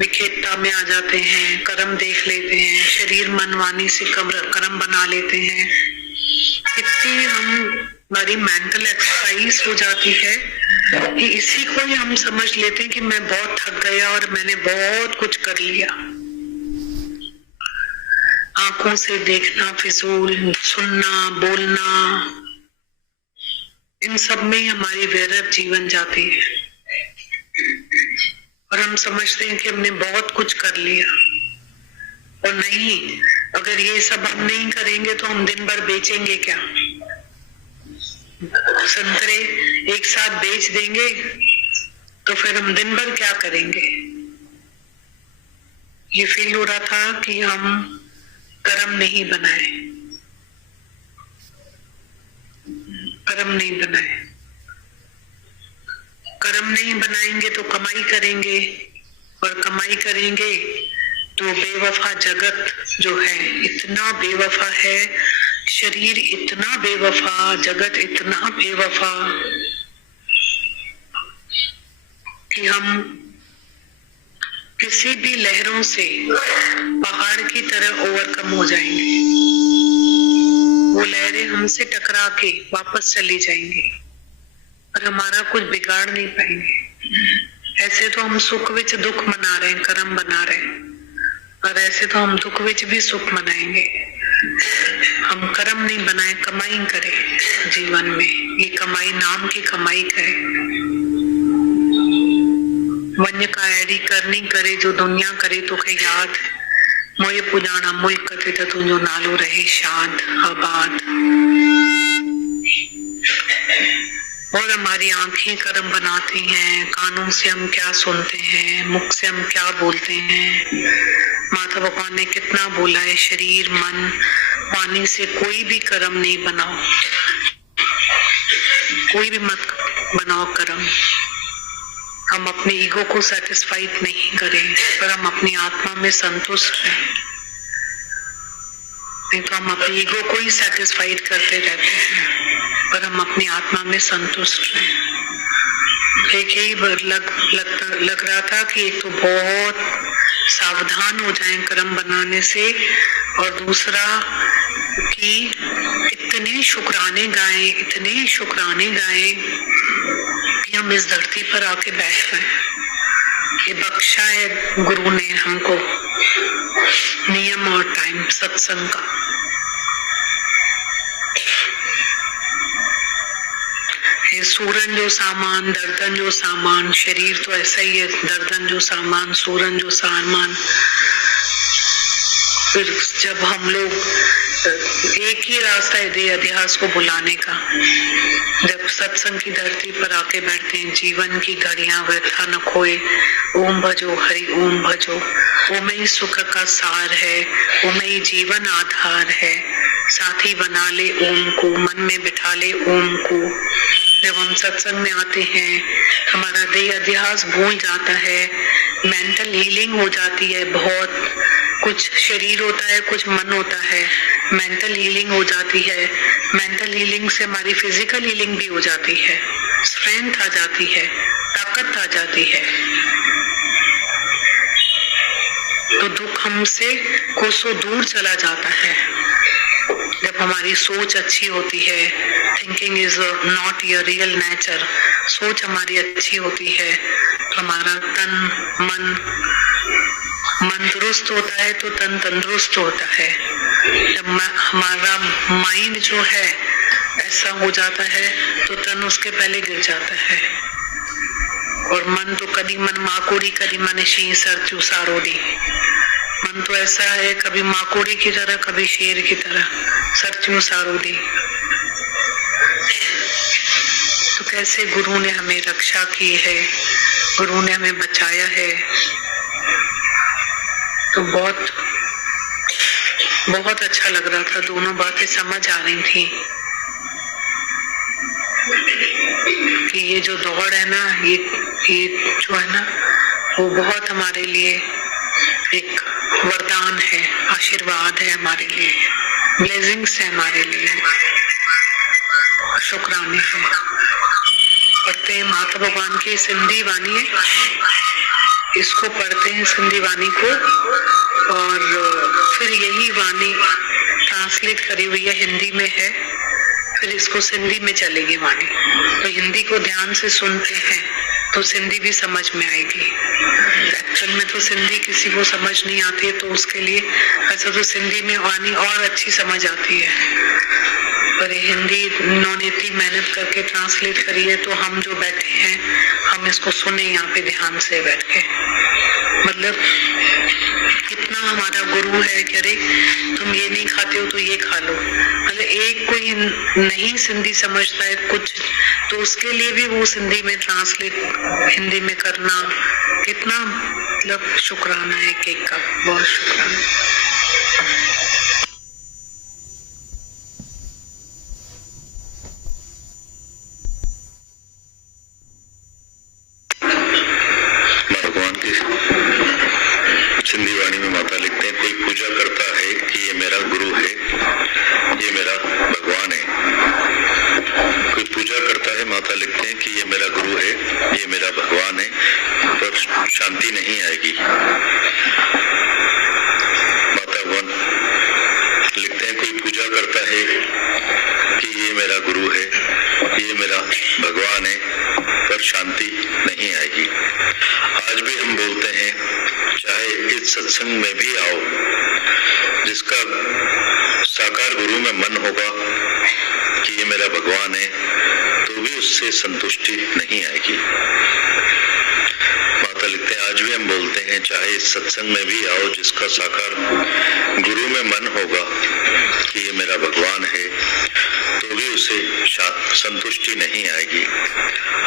विखेटता में आ जाते हैं, कर्म देख लेते हैं, शरीर मन वाणी से कर्म बना लेते हैं। इतनी हमारी मेंटल एक्सरसाइज हो जाती है कि इसी को ही हम समझ लेते हैं कि मैं बहुत थक गया और मैंने बहुत कुछ कर लिया। आंखों से देखना फिजूल, सुनना, बोलना, इन सब में ही हमारी व्यर्थ जीवन जाती है और हम समझते हैं कि हमने बहुत कुछ कर लिया। और नहीं, अगर ये सब हम नहीं करेंगे तो हम दिन भर बेचेंगे क्या? संतरे एक साथ बेच देंगे तो फिर हम दिन भर क्या करेंगे? ये फील हो रहा था कि हम कर्म नहीं बनाए, कर्म नहीं बनाए। कर्म नहीं बनाएंगे तो कमाई करेंगे, और कमाई करेंगे तो बेवफा जगत जो है इतना बेवफा है, शरीर इतना बेवफा, जगत इतना बेवफा कि हम किसी भी लहरों से पहाड़ की तरह ओवरकम हो जाएंगे। वो लहरें हमसे टकरा के वापस चली जाएंगी और हमारा कुछ बिगाड़ नहीं पाएंगे। ऐसे तो हम सुख विच दुख मना रहे हैं, कर्म बना रहे हैं, और ऐसे तो हम दुख विच भी सुख मनाएंगे। हम कर्म नहीं बनाए, कमाई करें जीवन में। ये कमाई नाम की कमाई करें। वन्य का एडी करनी करे जो दुनिया करे तो के याद, मोये पुजाना मुल्क कथे तो तुझो नालो रहे शाद आबाद। और हमारी आंखें कर्म बनाती हैं, कानों से हम क्या सुनते हैं, मुख से हम क्या बोलते हैं। माता भगवान ने कितना बोला है, शरीर मन वाणी से कोई भी कर्म नहीं बनाओ, कोई भी मत बनाओ कर्म। हम अपने ईगो को सेटिस्फाइड नहीं करें, पर हम अपनी आत्मा में संतुष्ट रहें। नहीं तो हम अपने ईगो को ही सेटिस्फाइड करते रहते हैं, पर हम अपनी आत्मा में संतुष्ट रहें। एक यही लग रहा था कि एक तो बहुत सावधान हो जाएं कर्म बनाने से, और दूसरा कि इतने शुक्राने गाएं, इतने शुक्राने गाएं कि हम इस धरती पर आके बैठ गए। ये बख्शा है गुरु ने हमको नियम और टाइम सत्संग का। ये सूरन जो सामान, दर्दन जो सामान, शरीर तो ऐसा ही है, दर्दन जो सामान, सूरन जो सामान। फिर जब हम लोग, एक ही रास्ता है देह अध्यास को बुलाने का। जब सत्संग की धरती पर आके बैठते हैं, जीवन की घड़ियां व्यथा न खोए, ओम भजो हरि ओम भजो, ओम ही सुख का सार है, ओम ही जीवन आधार है। साथी बना ले ओम को, मन में बिठा ले ओम को। जब हम सत्संग में आते हैं, हमारा देह अध्यास भूल जाता है, मेंटल हीलिंग हो जाती है। बहुत कुछ शरीर होता है, कुछ मन होता है, मेंटल हीलिंग हो जाती है। मेंटल हीलिंग से हमारी फिजिकल हीलिंग भी हो जाती है, स्ट्रेंथ आ जाती है, ताकत आ जाती है। तो दुख हमसे कोसों दूर चला जाता है जब हमारी सोच अच्छी होती है। Thinking is not your real nature. सोच हमारी अच्छी होती है तो हमारा तन मन दुरुस्त होता है तो तन तंदुरुस्त होता है। जब हमारा माइंड जो है ऐसा हो जाता है तो तन उसके पहले गिर जाता है। और मन तो कभी मन माकोड़ी, कभी मन शी सर चूसारोड़ी। मन तो ऐसा है, कभी माकोड़ी की तरह, कभी शेर की तरह सर चूसारोड़ी। तो कैसे गुरु ने हमें रक्षा की है, गुरु ने हमें बचाया है। तो बहुत बहुत अच्छा लग रहा था, दोनों बातें समझ आ रही थी कि ये जो दौड़ है ना, ये जो है ना, वो बहुत हमारे लिए एक वरदान है, आशीर्वाद है हमारे लिए, ब्लेसिंग्स है हमारे लिए, शुक्राने हैं। पढ़ते हैं माता भगवान की सिंधी वाणी है। इसको पढ़ते हैं सिंधी वाणी को, और फिर यही वाणी ट्रांसलेट करी हुई है, हिंदी में है, फिर इसको सिंधी में चलेगी वाणी। तो हिंदी को ध्यान से सुनते हैं तो सिंधी भी समझ में आएगी। एक्चुअल में तो सिंधी किसी को समझ नहीं आती है, तो उसके लिए ऐसा तो सिंधी में वाणी और अच्छी समझ आती है, पर हिंदी इन्होंने इतनी मेहनत करके ट्रांसलेट करी है, तो हम जो बैठे हैं हम इसको सुने यहाँ पे ध्यान से बैठ के। मतलब कितना हमारा गुरु है कि अरे तुम ये नहीं खाते हो तो ये खा लो। मतलब एक कोई नहीं सिंधी समझता है कुछ, तो उसके लिए भी वो सिंधी में ट्रांसलेट हिंदी में करना, कितना मतलब शुक्राना है एक का, बहुत शुक्राना। भगवान की सिंधी वाणी में माता लिखते हैं, कोई पूजा करता है कि ये मेरा गुरु है, ये मेरा भगवान है। कोई पूजा करता है, माता लिखते हैं कि ये मेरा गुरु है, ये मेरा भगवान है, पर शांति नहीं आएगी। माता भगवान लिखते हैं, कोई पूजा करता है कि ये मेरा गुरु है, ये मेरा भगवान है, पर शांति नहीं आएगी। आज भी हम बोलते हैं, चाहे इस सत्संग में भी आओ, जिसका साकार गुरु में मन होगा कि ये मेरा भगवान है, तो भी उससे संतुष्टि नहीं आएगी। माता लिखते हैं, आज भी हम बोलते हैं, चाहे इस सत्संग में भी आओ, जिसका साकार गुरु में मन होगा कि ये मेरा भगवान है, तो भी उसे संतुष्टि नहीं आएगी,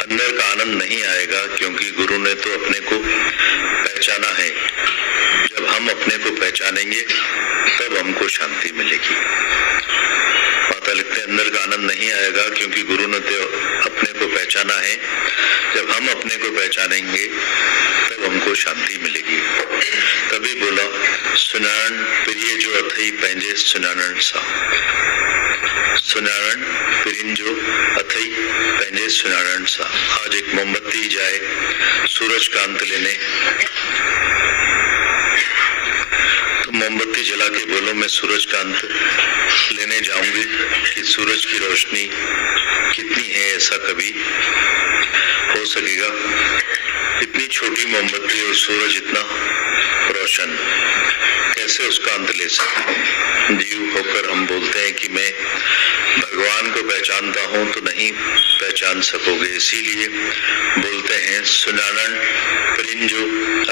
अंदर का आनंद नहीं आएगा, क्योंकि गुरु ने तो अपने को पहचाना है। जब हम अपने को पहचानेंगे तब हमको शांति मिलेगी। माता लिखते हैं, अंदर का आनंद नहीं आएगा, क्योंकि गुरु ने तो अपने को पहचाना है। जब हम अपने को पहचानेंगे तब हमको शांति मिलेगी। तभी बोला, सुनारण प्रिय जो अथई पंहिंजे सुनारण सा, सुनारण प्रिय जो अथई पंहिंजे सुनारण सा। आज एक मोमबत्ती जाए सूरज कांत लेने, तो मोमबत्ती जला के बोलो, मैं सूरज कांत लेने जाऊंगी कि सूरज की रोशनी कितनी है, ऐसा कभी हो सकेगा? इतनी छोटी मोमबत्ती और सूरज इतना रोशन, कैसे उसका अंत ले सके? जीव होकर हम बोलते हैं कि मैं भगवान को पहचानता हूं, तो नहीं पहचान सकोगे। इसीलिए बोलते हैं, सुनानन परिंजो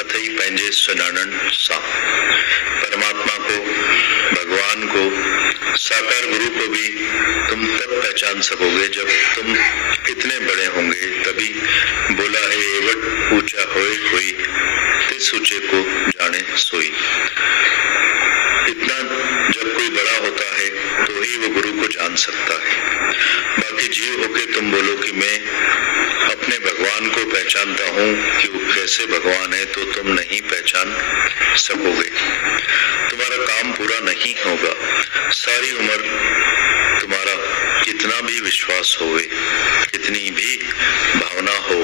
अथई पंहिंजे सुनानन सा। परमात्मा को, भगवान को, साकार गुरु को भी तुम तब पहचान सकोगे जब तुम इतने बड़े होंगे। तभी बोला है, एवट ऊंचा होए कोई, तिस ऊंचे को जाने सोई। इतना जब कोई बड़ा होता है तो ही वो गुरु को जान सकता है। बाकी जीव होके तुम बोलो कि मैं अपने भगवान को पहचानता हूँ कि वो कैसे भगवान है, तो तुम नहीं पहचान सकोगे, तुम्हारा काम पूरा नहीं होगा। सारी उम्र तुम्हारा कितना भी विश्वास होवे, कितनी भी भावना हो,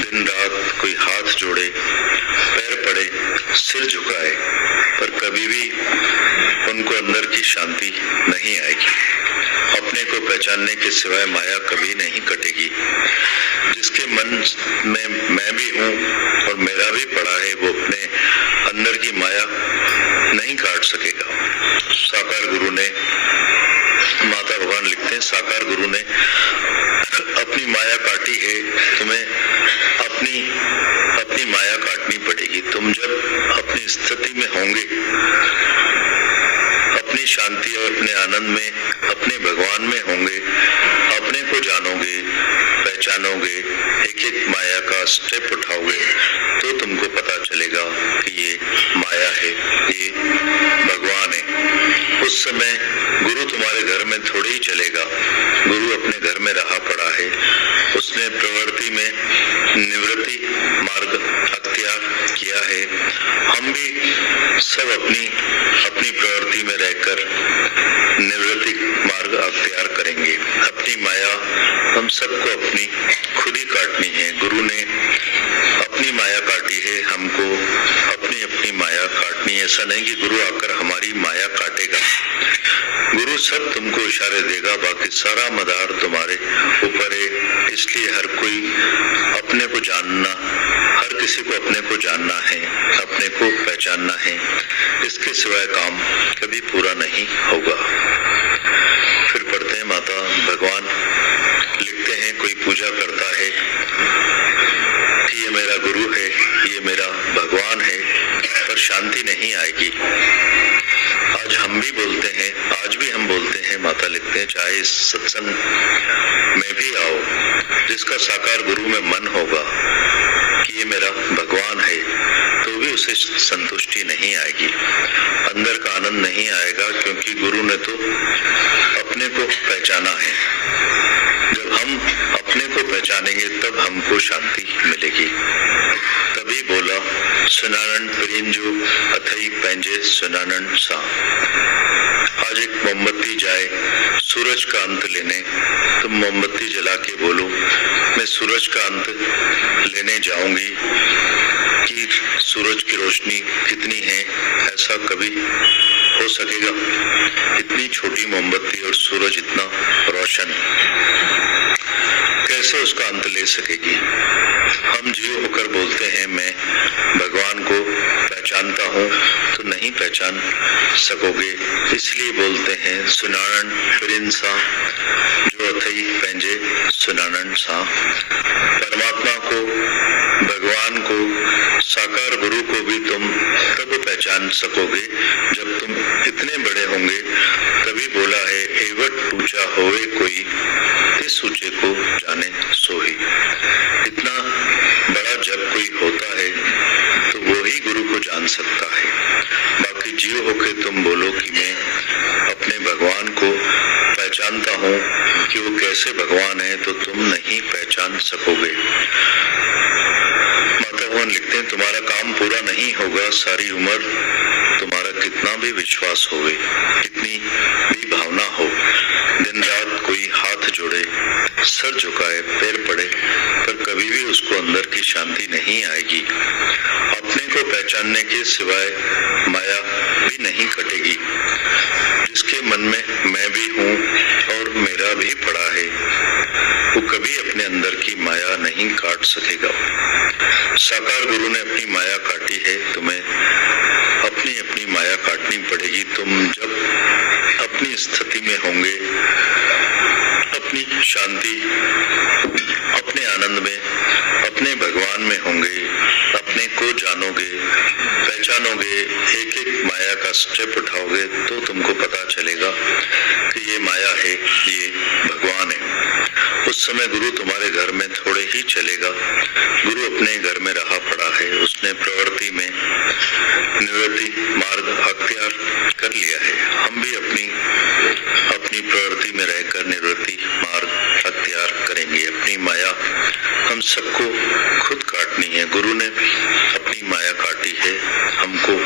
दिन रात कोई हाथ जोड़े, पैर पड़े, सिर झुकाए, पर कभी भी उनको अंदर की शांति नहीं आएगी। अपने को पहचानने के सिवाय माया कभी नहीं कटेगी। जिसके मन में मैं भी हूँ और मेरा भी पड़ा है, वो अपने अंदर की माया नहीं काट सकेगा। साकार गुरु ने, माता भगवान लिखते हैं, साकार गुरु ने अपनी माया काटी है, तुम्हें अपनी माया काटनी पड़ेगी। तुम जब अपनी स्थिति में होंगे, अपनी शांति और अपने आनंद में, अपने भगवान में होंगे, अपने को जानोगे, पहचानोगे, एक एक माया का स्टेप उठाओगे, तो तुमको पता चलेगा कि ये माया है, ये भगवान है। उस समय गुरु तुम्हारे घर में थोड़ी ही चलेगा। गुरु अपने घर में रहा पड़ा है, उसने प्रवृत्ति में निवृत्ति मार्ग अख्तियार किया है। हम भी सब अपनी प्रवृत्ति में रहकर निवृत्ति मार्ग अख्तियार करेंगे। अपनी माया हम सबको अपनी खुद ही काटनी है। गुरु ने अपनी माया काटी है, हमको अपनी अपनी माया काटनी है। ऐसा नहीं कि गुरु आकर हमारी माया काटेगा। गुरु सब तुमको इशारे देगा, बाकी सारा मदार तुम्हारे ऊपर है। इसलिए हर कोई अपने को जानना, हर किसी को अपने को जानना है, अपने को पहचानना है। इसके सिवाय काम कभी पूरा नहीं होगा। फिर पढ़ते हैं माता भगवान लिखते हैं, कोई पूजा करता है कि ये मेरा गुरु है, ये मेरा भगवान है, पर शांति नहीं आएगी। आज हम भी बोलते हैं, आज भी हम बोलते हैं, माता लिखते हैं, चाहे इस सत्संग में भी आओ, जिसका साकार गुरु में मन होगा कि ये मेरा भगवान है, तो भी उसे संतुष्टि नहीं आएगी, अंदर का आनंद नहीं आएगा, क्योंकि गुरु ने तो अपने को पहचाना है। जब हम अपने को पहचानेंगे तब हमको शांति मिलेगी। तभी बोला सुनानन पिरिंजो अथई पेंजे सुनानन सा। आज एक मोमबत्ती जाए सूरज का अंत लेने, तुम मोमबत्ती जला के बोलो मैं सूरज का अंत लेने जाऊंगी, कि सूरज की रोशनी कितनी है ऐसा कभी हो सकेगा? इतनी छोटी मोमबत्ती और सूरज इतना रोशन, कैसे उसका अंत ले सकेगी? हम जीव होकर बोलते हैं मैं भगवान को पहचानता हूँ, तो नहीं पहचान सकोगे। इसलिए बोलते हैं सुनानन फिरिंसा जो अथई पेंजे सुनानन सा। परमात्मा को, भगवान को, साकार गुरु को भी तुम तब पहचान सकोगे जब तुम इतने बड़े होंगे। तभी बोला है एवट ऊंचा होवे कोई, इस ऊंचे को जाने सोही। इतना बड़ा जब कोई होता है तो वो ही गुरु को जान सकता है। बाकी जीव होके तुम बोलो कि मैं अपने भगवान को पहचानता हूँ कि वो कैसे भगवान है, तो तुम नहीं पहचान सकोगे। माता भगवान लिखते हैं तुम्हारा काम पूरा नहीं होगा सारी उम्र, तुम्हारा कितना भी विश्वास होवे, कितनी भी भावना हो, दिन रात कोई हाथ जोड़े, सर झुकाए, पैर पड़े, पर कभी भी उसको अंदर की शांति नहीं आएगी। अपने को पहचानने के सिवाय माया भी नहीं कटेगी। जिसके मन में मैं भी हूँ और मेरा भी पड़ा है, वो कभी अपने अंदर की माया नहीं काट सकेगा। साकार गुरु ने अपनी माया काटी है, तुम्हें अपनी अपनी माया काटनी पड़ेगी। तुम जब अपनी स्थिति में होंगे, अपनी शांति, अपने आनंद में, अपने भगवान में होंगे, अपने को जानोगे, पहचानोगे, एक एक माया का स्टेप उठाओगे, तो तुमको पता चलेगा कि ये माया है, ये भगवान है। उस समय गुरु तुम्हारे घर में थोड़े ही चलेगा। गुरु अपने घर में रहा पड़ा है, उसने प्रवृत्ति में निवृत्ति मार्ग अख्तियार कर लिया है। हम भी अपनी अपनी प्रवृत्ति में रहकर निवृत्ति मार्ग अख्तियार करेंगे। अपनी माया हम सबको खुद काटनी है। गुरु ने अपनी माया काटी है, हमको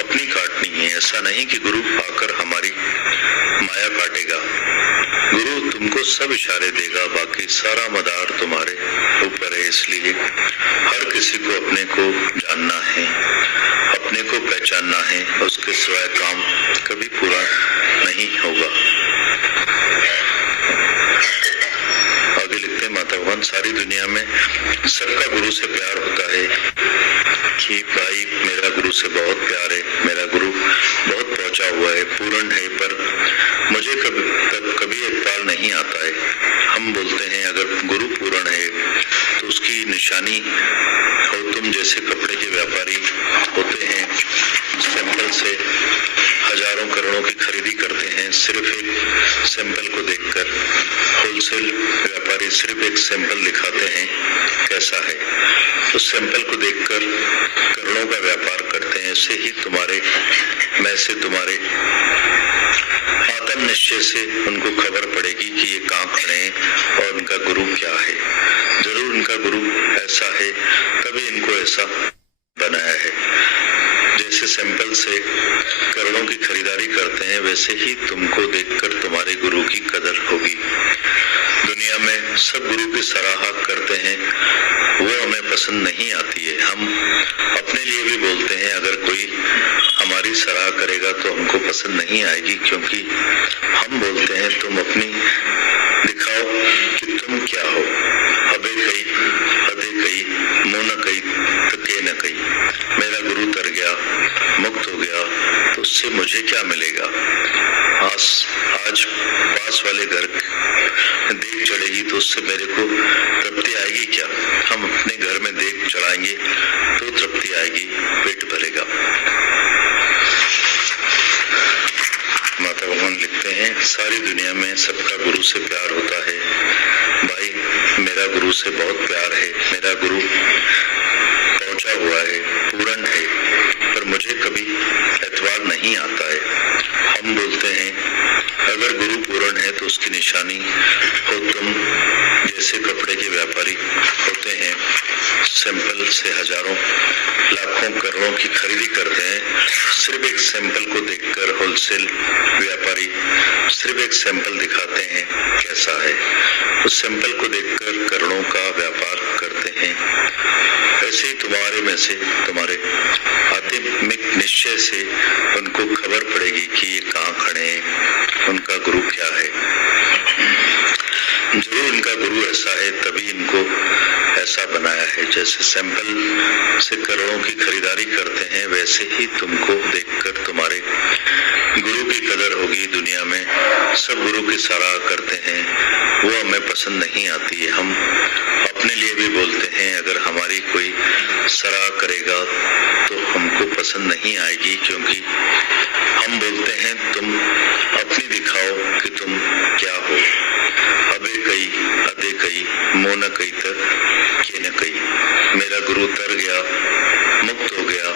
अपनी काटनी है। ऐसा नहीं कि गुरु आकर हमारी माया काटेगा। गुरु तुमको सब इशारे देगा, बाकी सारा मदार तुम्हारे ऊपर है। इसलिए हर किसी को अपने को जानना है, अपने को पहचानना है, उसके सिवाय काम कभी पूरा नहीं होगा। आगे लिखते हैं माता भगवान सारी दुनिया में सबका गुरु से प्यार होता है कि भाई मेरा गुरु से बहुत प्यार है, मेरा गुरु बहुत पहुंचा हुआ है, पूर्ण है, पर मुझे कभी एक बार नहीं आता है। हम बोलते हैं अगर गुरु पूर्ण है तो उसकी निशानी हो, तुम जैसे कपड़े के व्यापारी होते हैं, सैंपल से हजारों करोड़ों की खरीदी करते हैं, सिर्फ एक सैंपल को देखकर। होलसेल व्यापारी सिर्फ एक सैंपल दिखाते हैं कैसा है, उस सैंपल को देखकर करोड़ों का व्यापार करते हैं। ऐसे ही तुम्हारे मैं से तुम्हारे आत्म निश्चय से उनको खबर पड़ेगी कि ये कहाँ खड़े हैं और उनका गुरु क्या है। जरूर उनका गुरु ऐसा है, तभी इनको ऐसा बनाया है। जैसे सैंपल से करोड़ों की खरीदारी करते हैं, वैसे ही तुमको देखकर तुम्हारे गुरु की कदर होगी। दुनिया में सब गुरु की सराहना करते हैं, वो हमें पसंद नहीं आती है। हम अपने लिए भी बोलते हैं, अगर कोई हमारी सराह करेगा तो हमको पसंद नहीं आएगी, क्योंकि हम बोलते हैं तुम अपनी दिखाओ कि तुम क्या हो। अबे कई अदे कई मुँह न कई तके न कई। मेरा गुरु तर गया, मुक्त हो गया, तो उससे मुझे क्या मिलेगा। आज पास वाले घर देख चढ़ेगी तो उससे मेरे को तृप्ति आएगी क्या। हम अपने घर में देख चढ़ाएंगे तो तृप्ति आएगी, पेट भरेगा। माता भगवान लिखते हैं, सारी दुनिया में सबका गुरु से प्यार होता है। भाई मेरा गुरु से बहुत प्यार है, मेरा गुरु पहुंचा हुआ है, पूर्ण है, पर मुझे कभी एतवार नहीं आता है। हम बोलते हैं अगर गुरु पूर्ण है तो उसकी निशानी हो तुम जैसे कपड़े के व्यापारी होते हैं, सैंपल से हजारों लाखों करोड़ों की खरीदी करते हैं। सिर्फ एक सैंपल को देखकर होलसेल व्यापारी सिर्फ एक सैंपल दिखाते हैं कैसा है, उस सैंपल को देखकर करोड़ों का व्यापार करते हैं। ऐसे ही तुम्हारे में से, तुम्हारे आत्मिक निश्चय से उनको खबर पड़ेगी कि ये कहाँ खड़े हैं, उनका गुरु क्या है। जरूर इनका गुरु ऐसा है, तभी इनको ऐसा बनाया है। जैसे सैंपल से करोड़ों की खरीदारी करते हैं, वैसे ही तुमको देखकर तुम्हारे गुरु की कदर होगी। दुनिया में सब गुरु की सराह करते हैं, वो हमें पसंद नहीं आती है। हम अपने लिए भी बोलते हैं, अगर हमारी कोई सराह करेगा तो हमको पसंद नहीं आएगी, क्योंकि हम बोलते हैं तुम अपनी दिखाओ कि तुम क्या हो। अबे कई अदे कई मुँह न कई के न कई। मेरा गुरु तर गया, मुक्त हो गया,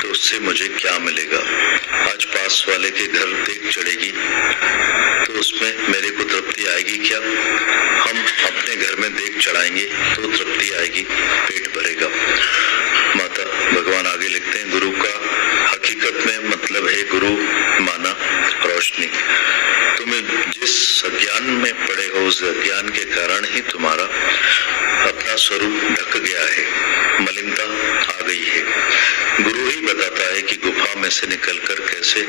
तो उससे मुझे क्या मिलेगा। आज पास वाले के घर देख चढ़ेगी तो उसमें मेरे को तृप्ति आएगी क्या। हम अपने घर में देख चढ़ाएंगे तो तृप्ति आएगी, पेट भरेगा। माता भगवान आगे लिखते हैं, गुरु का हकीकत में मतलब है गुरु माना रोशनी। तुम जिस अज्ञान में पड़े हो, उस अज्ञान के कारण ही तुम्हारा अपना स्वरूप ढक गया है, मलिनता आ गई है। गुरु ही बताता है कि गुफा में से निकलकर कैसे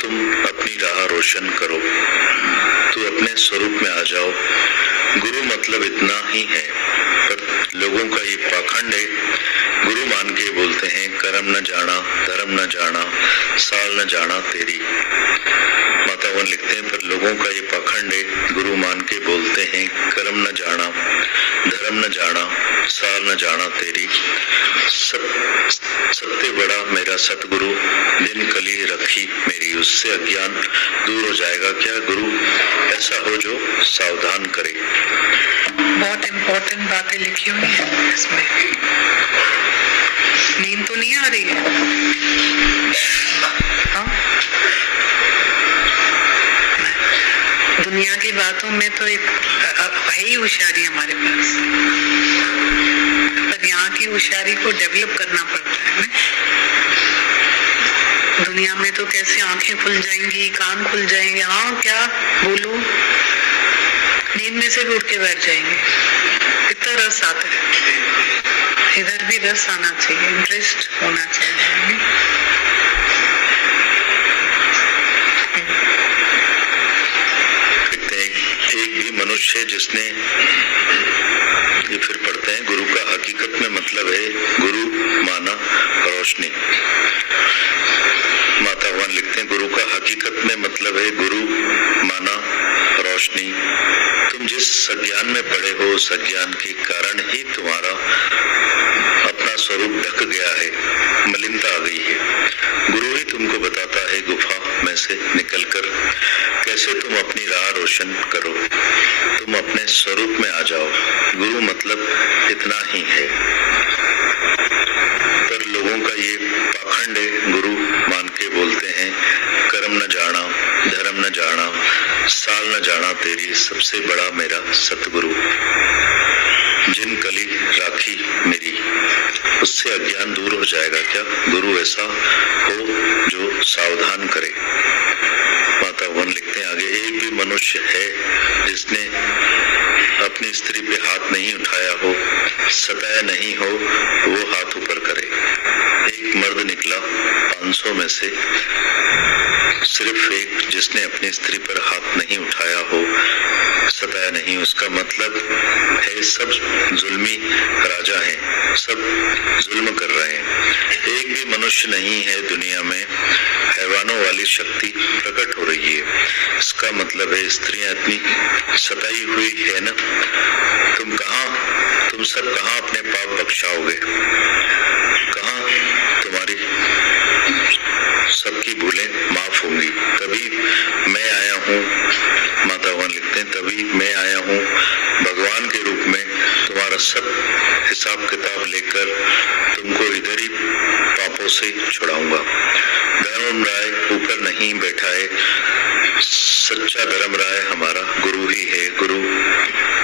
तुम अपनी राह रोशन करो, तो अपने स्वरूप में आ जाओ। गुरु मतलब इतना ही है, पर लोगों का ये पाखंड है। गुरु मान के बोलते हैं कर्म न जाना, धर्म न जाना, साल न जाना तेरी। मातावन लिखते हैं, पर लोगों का ये पाखंड है। गुरु मान के बोलते हैं कर्म न जाना, धर्म न जाना, साल न जाना तेरी। सबसे बड़ा मेरा सतगुरु जिन कली रखी मेरी, उससे अज्ञान दूर हो जाएगा क्या। गुरु ऐसा हो जो सावधान करे। बहुत इम्पोर्टेंट बातें लिखी हुई है इसमें। नींद तो नहीं आ रही है? हाँ? दुनिया की बातों में तो एक है ही होशियारी हमारे पास, पर यहाँ की होशियारी को डेवलप करना पड़ता है ना। दुनिया में तो कैसे आंखें खुल जाएंगी, कान खुल जाएंगे, हाँ क्या बोलो, नींद में से भी उठ के बैठ जाएंगे। कितना रस आता है। इधर भी रस आना चाहिए, इंटरेस्ट होना चाहिए। एक भी मनुष्य जिसने, ये फिर पढ़ते हैं, गुरु का हकीकत में मतलब है गुरु माना रोशनी। माता भगवान लिखते हैं, गुरु का हकीकत में मतलब है गुरु माना रोशनी। तुम जिस अज्ञान में पड़े हो, उस अज्ञान के कारण ही तुम्हारा अपना स्वरूप ढक गया है, मलिनता आ गई है। गुरु ही तुमको बताता है गुफा में से निकलकर कैसे तुम अपनी राह रोशन करो, तुम अपने स्वरूप में आ जाओ। गुरु मतलब इतना ही है, पर लोगों का ये पाखंड है। गुरु मान के बोलते हैं कर्म न जाना, धर्म न जाना, साल न जाना तेरी। सबसे बड़ा मेरा सतगुरु जिन कली राखी मेरी, उससे अज्ञान दूर हो जाएगा क्या। गुरु ऐसा हो जो सावधान करे। माता भगवान लिखते हैं आगे, एक भी मनुष्य है जिसने अपनी स्त्री पे हाथ नहीं उठाया हो, सताया नहीं हो, वो हाथ ऊपर करे। एक मर्द निकला 500 में से, सिर्फ एक जिसने अपनी स्त्री पर हाथ नहीं उठाया हो, सताया नहीं। उसका मतलब है सब जुल्मी राजा हैं, सब जुल्म कर रहे हैं। एक भी मनुष्य नहीं है दुनिया में, हैवानों वाली शक्ति प्रकट हो रही है। इसका मतलब है स्त्रियां इतनी सताई हुई है ना, तुम सब कहाँ अपने पाप बख्शाओगे, कहाँ तुम्हारी सबकी भूलें माफ होंगी। तभी मैं आया हूँ, माता भगवान लिखते हैं, तभी मैं आया हूँ भगवान के रूप में, तुम्हारा सब हिसाब किताब लेकर तुमको इधर ही पापों से छुड़ाऊंगा। धर्म राय ऊपर नहीं बैठा है, सच्चा धर्म राय हमारा गुरु ही है। गुरु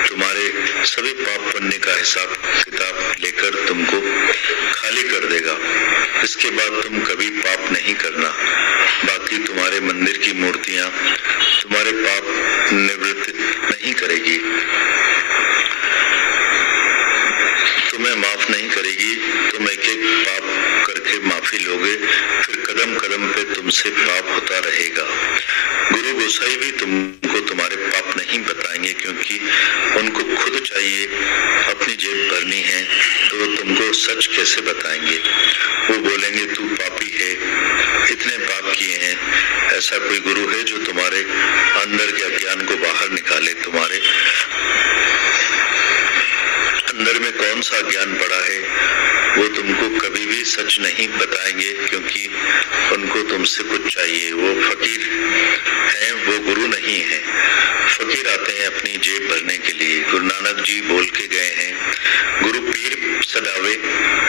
तुम्हारे सभी पाप पुण्य का हिसाब किताब लेकर तुमको खाली कर देगा। इसके बाद तुम कभी पाप नहीं करना। बाकी तुम्हारे मंदिर की मूर्तियां तुम्हारे पाप निवृत्त नहीं करेगी, तुम्हें माफ नहीं करेगी। तुम एक एक पाप करके माफी लोगे, फिर कदम कदम पे तुमसे पाप होता रहेगा। गुरु गोसाई भी तुमको तुम्हारे पाप नहीं बताएंगे, क्योंकि उनको खुद चाहिए अपनी जेब भरनी है, तो तुमको सच कैसे बताएंगे। वो बोलेंगे तू पापी है, इतने पाप किए हैं। ऐसा कोई गुरु है जो तुम्हारे अंदर के अज्ञान को बाहर निकाले। तुम्हारे अंदर में कौन सा ज्ञान पड़ा है, वो तुमको कभी भी सच नहीं बताएंगे, क्योंकि उनको तुमसे कुछ चाहिए। वो फकीर हैं, वो गुरु नहीं है। फकीर आते हैं अपनी जेब भरने के लिए। गुरु नानक जी बोल के गए हैं, गुरु पीर सदावे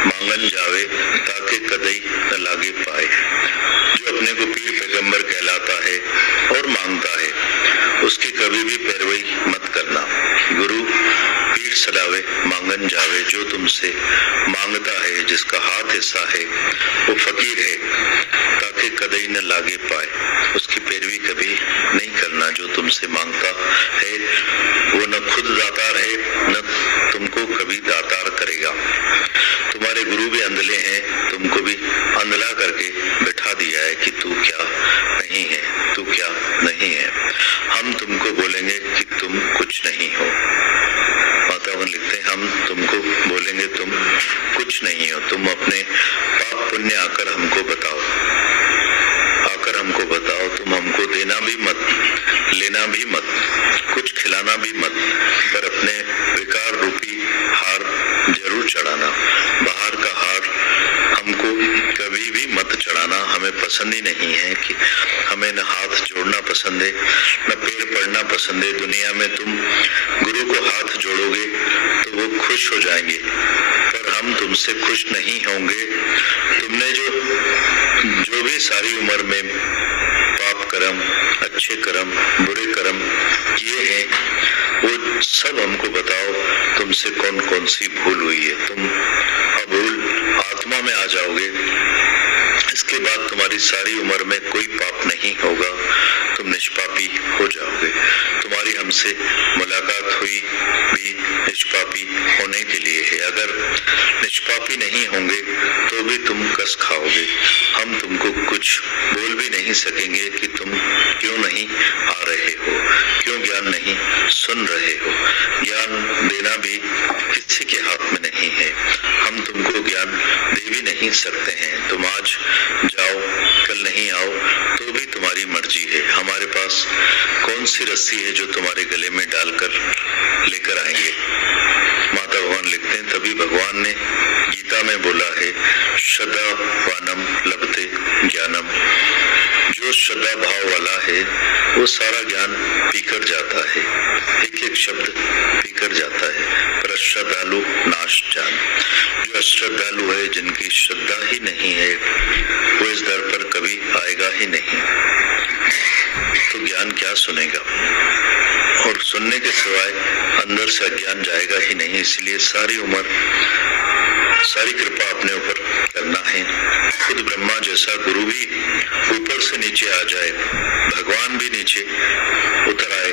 मांगन जावे, ताके कदई न लागे पाए। जो अपने को पीर पैगंबर कहलाता है और मांगता है, उसकी कभी भी पैरवी मत करना। गुरु पीर सदावे मांगन जावे, जो तुमसे मांगता है, जिसका हाथ ऐसा है, वो फकीर है, ताकि कदई न लागे पाए। उसकी पैरवी कभी नहीं करना। जो तुमसे मांगता है वो न खुद दातार है, न तुमको कभी दातार करेगा। तुम्हारे गुरु भी अंधले हैं, तुमको भी अंधला करके बिठा दिया है कि तू क्या नहीं है, तू क्या नहीं है। हम तुमको बोलेंगे कि तुम कुछ नहीं हो। मातावन लिखते हैं, हम तुमको बोलेंगे तुम कुछ नहीं हो। तुम अपने पाप पुण्य आकर हमको बताओ, आकर हमको बताओ। तुम हमको देना भी मत, लेना भी मत, कुछ खिलाना भी मत, पर अपने विकार रूपी हार जरूर चढ़ाना। बाहर का हार हमको कभी भी मत चढ़ाना। हमें पसंद ही नहीं है कि हमें न हाथ जोड़ना पसंद है, न पैर पड़ना पसंद है। दुनिया में तुम गुरु को हाथ जोड़ोगे तो वो खुश हो जाएंगे, पर हम तुमसे खुश नहीं होंगे। तुमने जो भी सारी उम्र में पाप कर्म, अच्छे कर्म, बुरे कर्म किए हैं, वो सब हमको बताओ। तुमसे कौन कौन सी भूल हुई है। तुम अभूल आत्मा में आ जाओगे, इसके बाद तुम्हारी सारी उम्र में कोई पाप नहीं होगा, तुम निष्पापी हो जाओगे। तुम्हारी हमसे मुलाकात हुई भी निष्पापी होने के लिए है। अगर निष्पापी नहीं होंगे तो भी तुम कस खाओगे। हम तुमको कुछ बोल भी नहीं सकेंगे कि तुम क्यों नहीं आ रहे हो, क्यों ज्ञान नहीं सुन रहे हो। ज्ञान देना भी किसी के हाथ में नहीं है। हम तुमको ज्ञान दे भी नहीं सकते हैं। तुम आज जाओ, कल नहीं आओ, तो भी तुम्हारी मर्जी है। हमारे पास कौन सी रस्सी है जो तुम्हारे गले में डालकर लेकर आएंगे। माता भगवान लिखते हैं, तभी भगवान ने गीता में बोला है, श्रद्धा वानम लभते ज्ञानम। जो श्रद्धा भाव वाला है वो सारा ज्ञान पीकर जाता है, एक एक शब्द पीकर जाता है। पर श्रद्धालु नाश जान। जो अश्रद्धालु है, जिनकी श्रद्धा ही नहीं है, वो इस दर पर कभी आएगा ही नहीं। तो ज्ञान क्या सुनेगा, और सुनने के सिवाय अंदर से अज्ञान जाएगा ही नहीं। इसलिए सारी उम्र सारी कृपा अपने ऊपर करना है। खुद ब्रह्मा जैसा गुरु भी ऊपर से नीचे आ जाए, भगवान भी नीचे उतर आए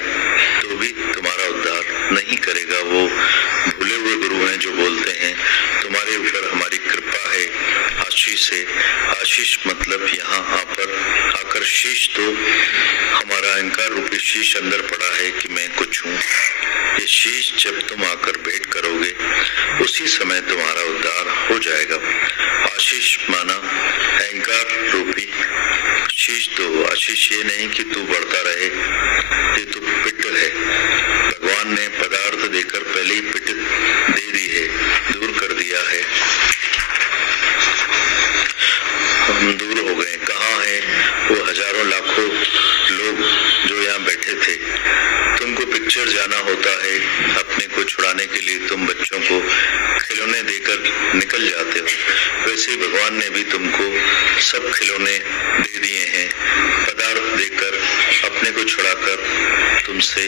तो भी तुम्हारा उद्धार नहीं करेगा। वो भूले हुए गुरु हैं जो बोलते हैं तुम्हारे ऊपर हमारी कृपा है, आशीष है। आशीष मतलब यहाँ आकर शीश, तो हमारा अहंकार रूपी शीश अंदर पड़ा है कि मैं कुछ हूँ। ये शीश जब तुम आकर भेंट करोगे उसी समय तुम्हारा उद्धार हो जाएगा। आशीष माना अहंकार रूपी शीश दो। आशीष ये नहीं कि तू बढ़ता रहे, ये तो पिट है। भगवान ने पदार्थ देकर पहले ही पिट दे दी है, दूर कर दिया है। हम दूर हो गए। कहाँ है वो हजारों लाखों लोग जो यहाँ बैठे थे? तुमको पिक्चर जाना होता है, अपने को छुड़ाने के लिए तुम बच्चों को खिलौने देकर निकल जाते हो। वैसे ही भगवान ने भी तुमको सब खिलौने दे दिए हैं, पदार्थ देकर अपने को छुड़ाकर तुमसे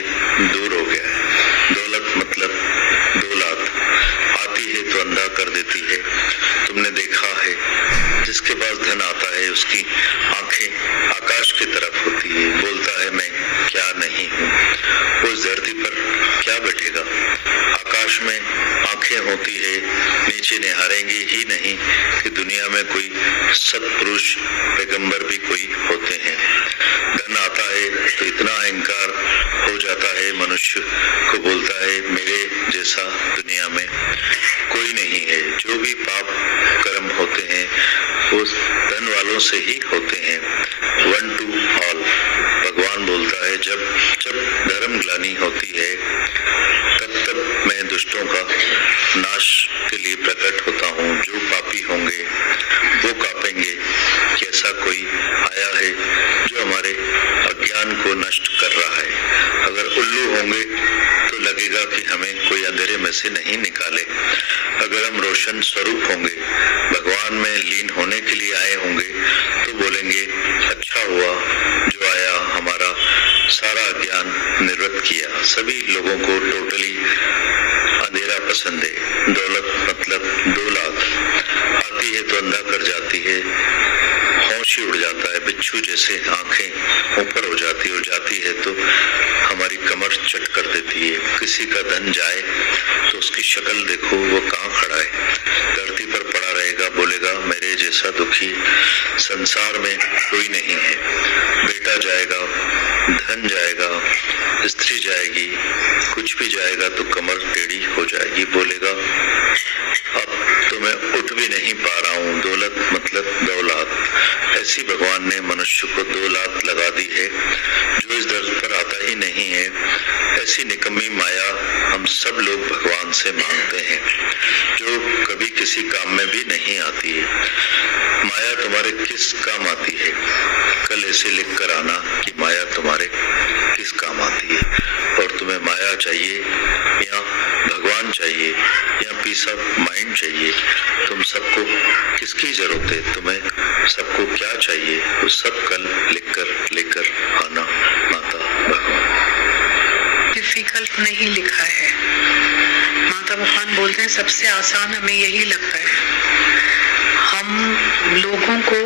दूर हो गया है। दौलत मतलब दौलत आती है तो अंधा कर देती है। तुमने देखा है जिसके पास धन आता है उसकी आंखें आकाश की तरफ होती है, बोलता है मैं क्या नहीं हूँ। वो इस धरती पर क्या बैठेगा? आकाश में आंखें होती है, नीचे निहारेंगे ही नहीं कि दुनिया में कोई सत्पुरुष पैगंबर भी कोई होते हैं। धन आता है तो इतना अहंकार हो जाता है, मनुष्य को बोलता है मेरे जैसा दुनिया में कोई नहीं है। जो भी पाप कर्म होते हैं वो धन वालों से ही होते हैं। 1 to all भगवान बोलता है जब जब धर्म ग्लानि होती है तब मैं दुष्टों का नाश के लिए प्रकट होता हूँ। जो पापी होंगे वो कांपेंगे कि ऐसा कोई आया है जो हमारे अज्ञान को नष्ट कर रहा है। अगर उल्लू होंगे तो लगेगा कि हमें कोई अंधेरे में से नहीं निकाले। अगर हम रोशन स्वरूप होंगे, भगवान में लीन होने के लिए आए होंगे तो बोलेंगे अच्छा हुआ जो आया, हमारा सारा ज्ञान निवृत्त किया। सभी लोगों को टोटली अंधेरा पसंद है। दौलत मतलब दौलत आती है तो अंधा कर जाती है, होश ही उड़ जाता है। बिच्छू जैसे आंखें ऊपर हो जाती है तो हमारी कमर चट कर देती है। किसी का धन जाए तो उसकी शक्ल देखो, वो कहाँ खड़ा है, धरती पर पड़ा रहेगा, बोलेगा मेरे जैसा दुखी संसार में कोई नहीं है। बेटा जाएगा, धन जाएगा, स्त्री जाएगी, कुछ भी जाएगा तो कमर टेढ़ी हो जाएगी, बोलेगा अब तो मैं उठ भी नहीं पा रहा हूँ। दौलत मतलब दौलत। ऐसी भगवान ने मनुष्य को दौलत लगा दी है जो इस धरती पर आता ही नहीं है। ऐसी निकम्मी माया हम सब लोग भगवान से मांगते हैं जो कभी किसी काम में भी नहीं आती है। माया तुम्हारे किस काम आती है? कल ऐसे लिख कर आना कि माया तुम्हारे किस काम आती है। और तुम्हें माया चाहिए या भगवान चाहिए या पीस ऑफ माइंड चाहिए? तुम सबको किसकी जरूरत है? तुम्हें सबको क्या चाहिए? वो सब कल लेकर आना माता भगवान। डिफिकल्ट नहीं लिखा है। माता भगवान बोलते हैं सबसे आसान हमें यही लगता है। हम लोगों को